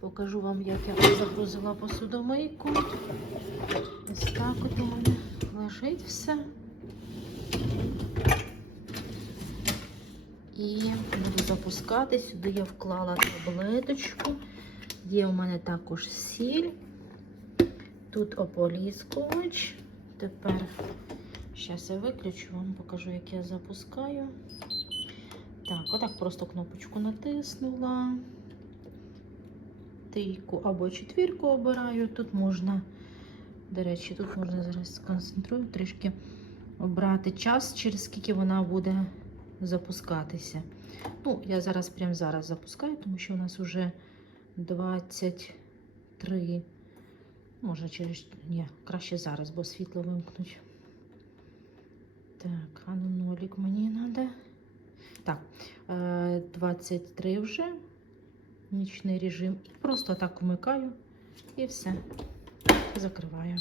Покажу вам, як я загрузила посудомийку. Ось так от у мене лежить все. І буду запускати. Сюди я вклала таблеточку. Є у мене також сіль. Тут ополіскувач. Тепер зараз я виключу, вам покажу, як я запускаю. Так, отак просто кнопочку натиснула. Трійку або четвірку обираю. Тут можна, до речі, тут можна зараз сконцентрую трішки обрати час, через скільки вона буде запускатися. Ну, я зараз прямо зараз запускаю, тому що у нас вже 23. Може, через. Ні, краще зараз, бо світло вимкнуть. Так, а ну нолік мені треба. Так, е, 23 вже. Нічний режим. І просто так вмикаю і все. Закриваю.